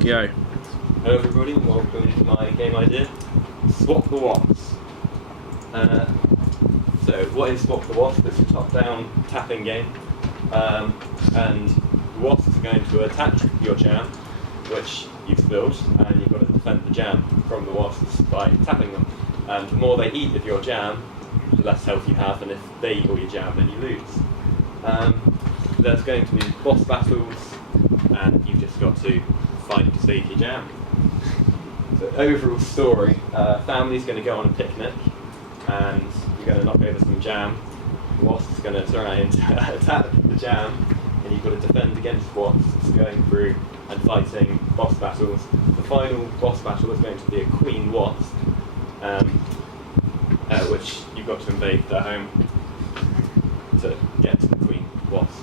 Go. Hello everybody and welcome to my game idea, Swap the Wasps. So what is Swap the Wasp? It's a top-down tapping game, and the wasps are going to attack your jam, which you've spilled, and you've got to defend the jam from the wasps by tapping them. And the more they eat of your jam, the less health you have, and if they eat all your jam, then you lose. There's going to be boss battles, and you've just got to fight to save your jam. So overall story, family's going to go on a picnic and you're going to knock over some jam. Wasp's going to try and attack the jam, and you've got to defend against wasps going through and fighting boss battles. The final boss battle is going to be a queen wasp, which you've got to invade their home to get to the queen wasp.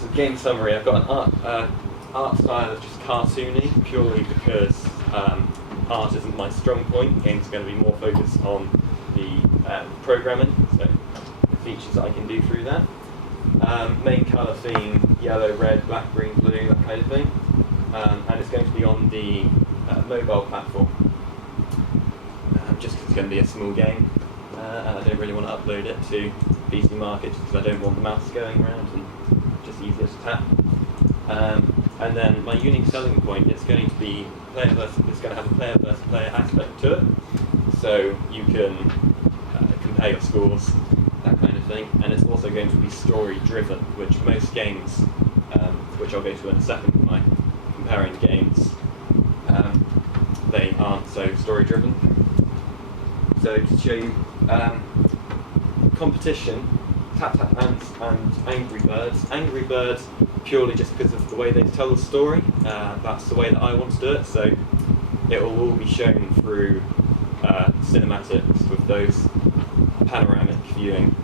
So game summary, I've got an art style of just cartoony, purely because art isn't my strong point. The game's going to be more focused on the programming, so the features that I can do through that. Main colour theme, yellow, red, black, green, blue, that kind of thing. And it's going to be on the mobile platform, just because it's going to be a small game. And I don't really want to upload it to PC Market just because I don't want the mouse going around and just easier to tap. And then my unique selling point is going to be it's going to have a player versus player aspect to it, so you can compare your scores, that kind of thing. And it's also going to be story driven, which most games, which I'll go to in a second when I'm comparing games, they aren't so story driven. So to show you competition, Tap Tap Ants and Angry Birds. Angry Birds purely just because of the way they tell the story. That's the way that I want to do it, so it will all be shown through cinematics with those panoramic viewing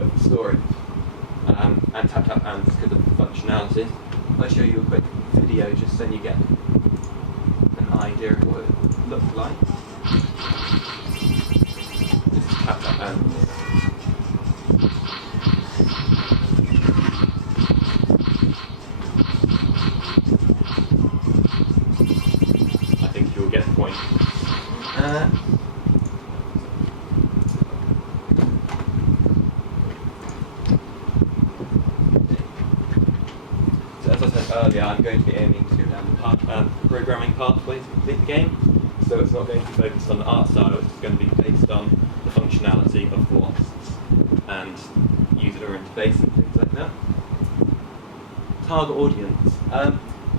of the story. And Tap Tap Ants because of the functionality. I'll show you a quick video just so you get an idea of what it looks like. This is Tap Tap Ants. You'll get the point. So as I said earlier, I'm going to be aiming to go down the programming pathway to complete the game. So it's not going to be focused on the art style, it's going to be based on the functionality of the wasps and user interface and things like that. Target audience.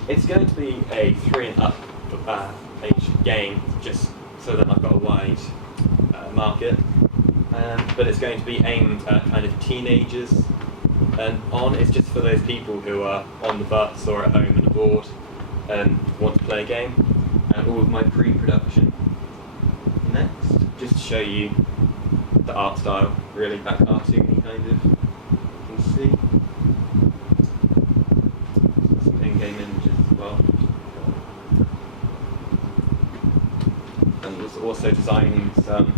It's going to be a 3 and up age game, just so that I've got a wide market, but it's going to be aimed at kind of teenagers and on. It's just for those people who are on the bus or at home and bored and want to play a game. And all of my pre-production next, just to show you the art style, really that cartoony kind of, you can see some in-game images as well. And was also designing some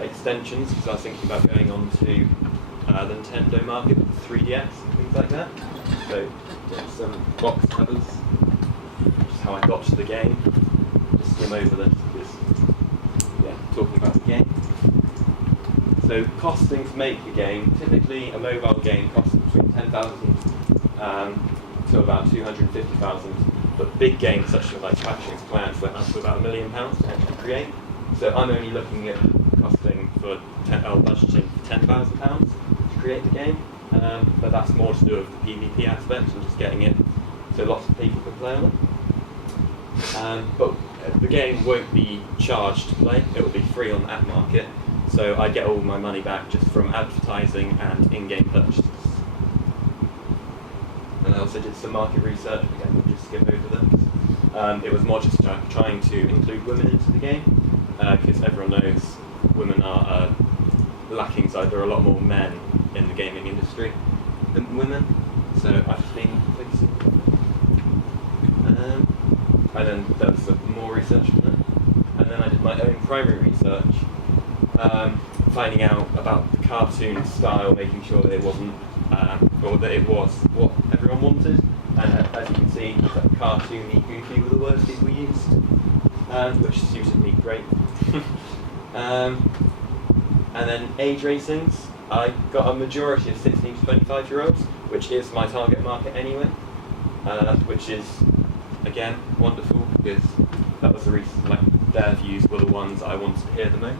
extensions because I was thinking about going on to the Nintendo market with 3DS and things like that. So some box covers, which is how I got to the game. Just skim over this because, yeah, talking about the game. So costing to make a game, typically a mobile game costs between 10,000 to about 250,000. But big games such as like Clashing Clans went up to about £1 million to actually create. So I'm only looking at costing for budgeting for £10,000 to create the game. But that's more to do with the PvP aspect and just getting it so lots of people can play on it. But the game won't be charged to play, it will be free on the app market. So I get all my money back just from advertising and in-game purchases. And I also did some market research, again we'll just skip over this. It was more just trying to include women into the game, because everyone knows women are lacking, so there are a lot more men in the gaming industry than women, so I've just been focusing. And then there was some more research on it, and then I did my own primary research, finding out about the cartoon style, making sure that it wasn't, or that it was what everyone wanted, and as you can see, it's like cartoony, goofy with the words people used, which suited me great. And then age ratings, I got a majority of 16 to 25 year olds, which is my target market anyway, which is, again, wonderful because that was the reason, like, their views were the ones I wanted to hear the most.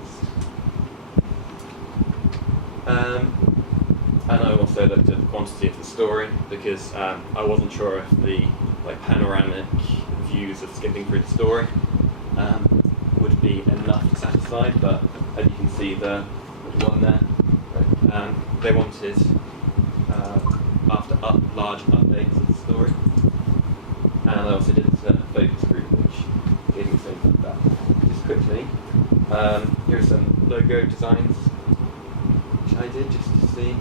And I also looked at the quantity of the story because I wasn't sure if the panoramic views of skipping through the story would be enough to satisfy, but as you can see the one there, they wanted large updates of the story, and I also did a focus group which gave me some feedback. Just quickly, here are some logo designs which I did just to see.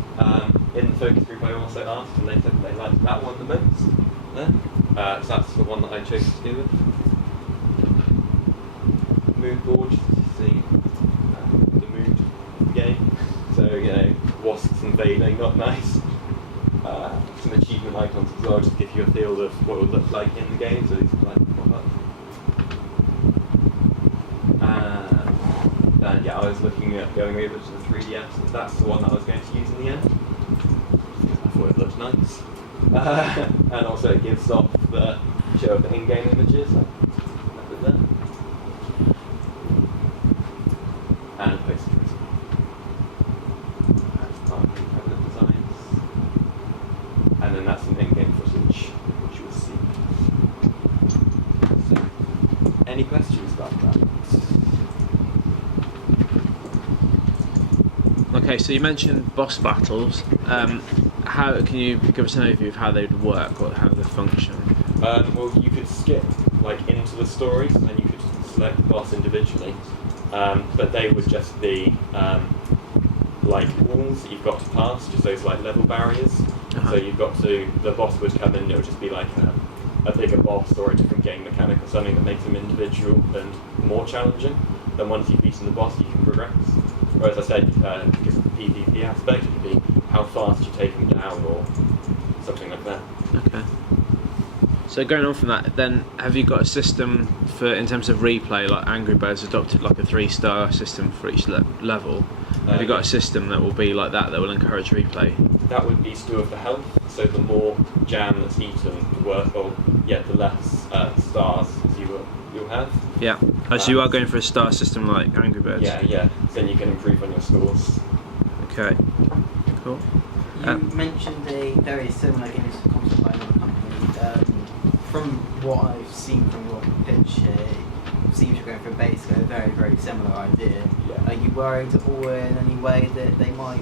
In the focus group I also asked, and they said they liked that one the most. So that's the one that I chose to do with. Mood board, just to see the mood of the game. So, wasps invading, not nice. Some achievement icons as well, just to give you a feel of what it would look like in the game, so these pop up. And yeah, I was looking at going over to the 3DS, that's the one that I was going to use in the end. I thought it looked nice. And also it gives off the show of the in-game images. Up it there. And posters. That's part of the cabinet designs. And then that's some in-game footage, which you'll see. So, any questions about that? Okay, so you mentioned boss battles. How can you give us an overview of how they would work or how they function? Well, you could skip into the stories, and you could select the boss individually, but they would just be walls that you've got to pass, just those level barriers. So you've got to, the boss would come in, it would just be a bigger boss or a different game mechanic or something that makes them individual and more challenging. Then once you've beaten the boss, you can progress. Whereas I said, because of the PvP aspect, it could be how fast you take them down or something like that. Okay. So going on from that, then have you got a system for, in terms of replay, like Angry Birds adopted like a 3-star system for each level? Have you got a system that will be like that will encourage replay? That would be stew of the health, so the more jam that's eaten, the less stars you'll have. Yeah. Oh, so you are going for a star system like Angry Birds? Yeah. Then you can improve on your scores. Okay. Cool. You mentioned a very similar game to Console by another company. From what I've seen from your pitch here, it seems you're going for basically a very, very similar idea. Yeah. Are you worried at all in any way that they might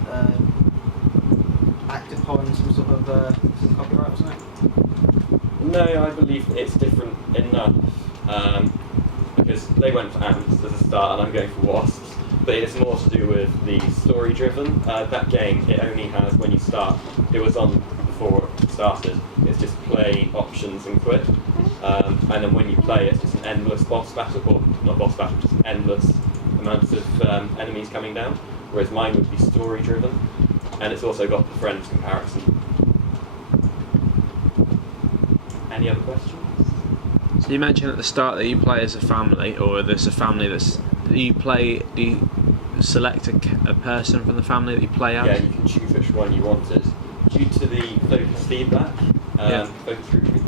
act upon some sort of some copyright or something? No, I believe it's different enough, because they went for ants as a start and I'm going for wasps, but it's more to do with the story driven. That game, it only has, when you start, it was on before it started, it's just play, options and quit, and then when you play it's just an endless boss battle, or not boss battle, just an endless amounts of enemies coming down, whereas mine would be story driven, and it's also got the friends comparison. Any other questions? So you mentioned at the start that you play as a family, or there's a family do you select a person from the family that you play as? Yeah, you can choose which one you wanted. Due to the focus feedback, focus group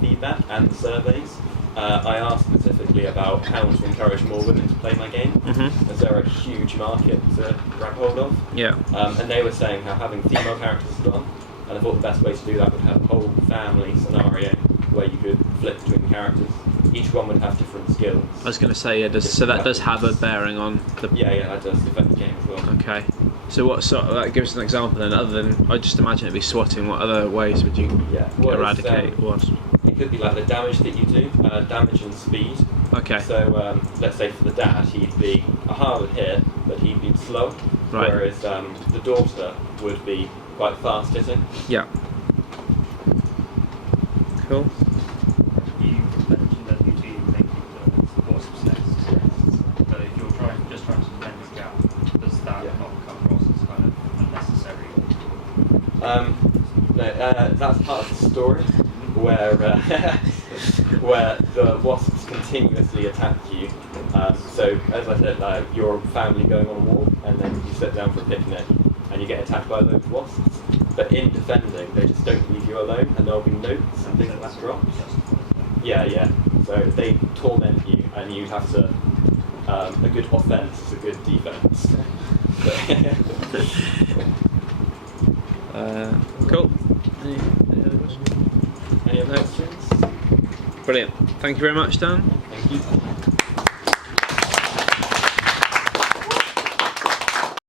feedback and the surveys, I asked specifically about how to encourage more women to play my game, as they're a huge market to grab hold of. Yeah. And they were saying how having female characters is on, and I thought the best way to do that would have a whole family scenario where you could flip between characters. Each one would have different skills. I was going to say, so that does have a bearing on the... Yeah, that does affect the game as well. Okay. So what sort of, that gives us an example then, other than, I just imagine it'd be swatting, what other ways would you eradicate wasps? It could be the damage that you do, damage and speed. Okay. So let's say for the dad, he'd be a harder hit, but he'd be slow. Right. Whereas the daughter would be quite fast hitting. Yeah. Cool. You mentioned that you do make the wasps nests, but if you're just trying to defend the gap, does that not come across as kind of unnecessary? No, that's part of the story. where where the wasps continuously attack you. So as I said, you're a family going on a walk, and then you sit down for a picnic, and you get attacked by those wasps. But in defending, they just don't leave you alone, and there'll be notes and things like that dropped. Yeah. So they torment you, and you have to. A good offense is a good defense. Cool. Any other questions? Brilliant. Thank you very much, Dan. Thank you.